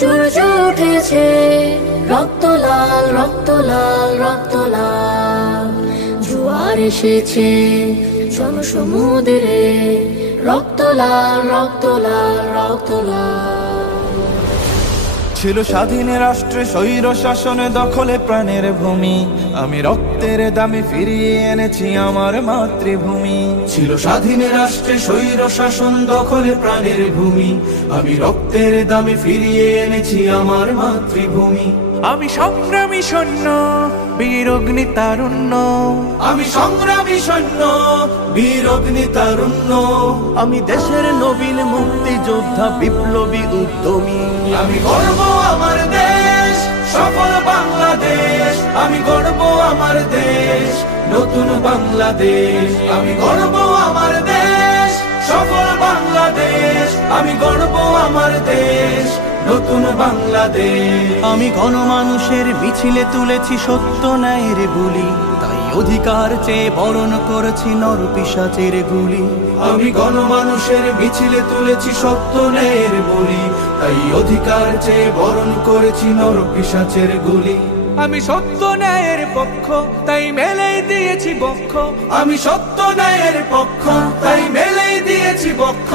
সূর্য উঠেছে, রক্ত লাল, রক্ত লাল, রক্ত লাল। জোয়ার এসেছে জনসমুদ্রে, রক্ত লাল, রক্ত লাল, রক্ত লাল। ছিল স্বাধীন রাষ্ট্রে স্বৈর শাসনে দখলে প্রাণের ভূমি, আমি রক্তের দামে ফিরিয়ে এনেছি আমার মাতৃভূমি। ছিল স্বাধীন রাষ্ট্রে স্বৈর শাসন দখলে প্রাণের ভূমি, আমি রক্তের দামে ফিরিয়ে এনেছি আমার মাতৃভূমি। আমি সংগ্রামী সৈন্য, বীর অগ্নি তারুণ্য, আমি সংগ্রামী সৈন্য, বীর অগ্নি তারুণ্য। আমি দেশের নবীন মুক্তিযোদ্ধা, বিপ্লবী উদ্যমী। আমি গর্ব আমার দেশ, সফল বাংলাদেশ। আমি গর্ব আমার দেশ, নতুন বাংলাদেশ। আমি গর্ব আমার দেশ, সফল বাংলাদেশ। আমি গর্ব আমার দেশ, নতুন বাংলাদেশ। আমি গণমানুষের মিছিলে তুলেছি সত্য ন্যায়ের বুলি, তাই অধিকার চেয়ে বরণ করেছি নর পিশাচের গুলি। আমি গণমানুষের মিছিলে তুলেছি সত্য ন্যায়ের বুলি, তাই অধিকার চেয়ে বরণ করেছি নর পিশাচের গুলি। আমি সত্য ন্যায়ের পক্ষ, তাই মেলেই দিয়েছি বক্ষ। আমি সত্য ন্যায়ের পক্ষ, তাই মেলেই দিয়েছি বক্ষ।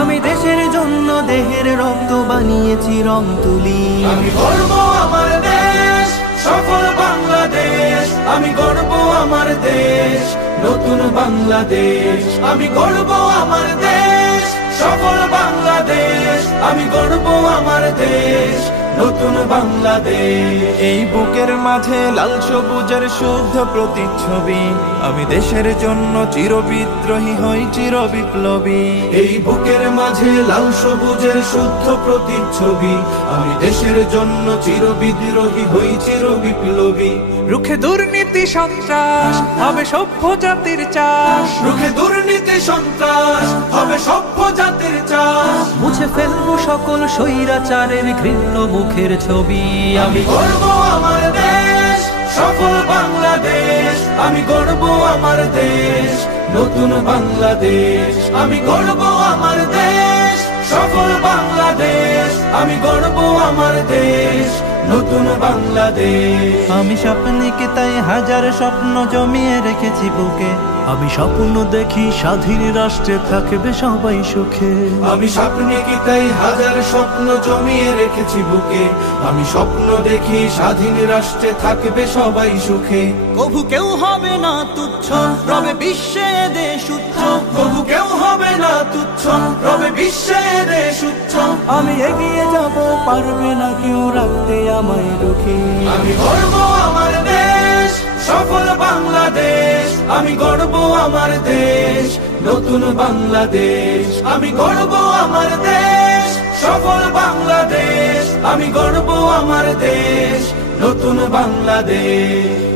আমি দেশের জন্য দেহের রক্ত বানিয়েছি রং তুলি। আমি গর্ব আমার দেশ, সফল বাংলাদেশ। আমি গর্ব আমার দেশ, নতুন বাংলাদেশ। আমি গর্ব আমার দেশ, সফল বাংলাদেশ। আমি গর্ব আমার দেশ, নতুন বাংলাদেশ। এই বুকের মাঝে লাল সবুজের শুদ্ধ প্রতিচ্ছবি, আমি দেশের জন্য চির বিদ্রোহী হই চির বিপ্লবী। এই বুকের মাঝে লাল সবুজের শুদ্ধ প্রতিচ্ছবি, আমি দেশের জন্য চির বিদ্রোহী হই চির বিপ্লবী। রুখে দুর্নীতি সন্ত্রাস, হবে সভ্য জাতির চাষ। রুখে দুর্নীতি সন্ত্রাস, হবে সভ্য জাতির চাষ। মুছে ফেলবো সকল স্বৈরাচারের ঘৃণ্য মুখের ছবি। আমি গর্ব আমার দেশ, সফল বাংলাদেশ। আমি গর্ব আমার দেশ, নতুন বাংলাদেশ। আমি গর্ব আমার দেশ, সফল বাংলাদেশ। আমি গর্ব আমার দেশ, নতুন বাংলাদেশ। আমি স্বপ্নকে তাই হাজার স্বপ্ন জমিয়ে রেখেছি বুকে। আমি স্বপ্ন দেখি স্বাধীন রাষ্ট্রে থাকবে সবাই সুখে। আমি স্বপ্নকে তাই হাজার স্বপ্ন জমিয়ে রেখেছি বুকে। আমি স্বপ্ন দেখি স্বাধীন রাষ্ট্রে থাকবে সবাই সুখে। কভু কেউ হবে না তুচ্ছ, রবে বিশ্বে দেশ উচ্চ। কভু কেউ হবে না তুচ্ছ, রবে বিশ্বে দেশ উচ্চ। আমি এগিয়ে যাব, পারবে না কেউ রাখতে আমায় রুখে। আমি গর্ব আমার দেশ, সফল বাংলাদেশ। আমি গর্ব আমার দেশ, নতুন বাংলাদেশ। আমি গর্ব আমার দেশ, সফল বাংলাদেশ। আমি গর্ব আমার দেশ, নতুন বাংলাদেশ।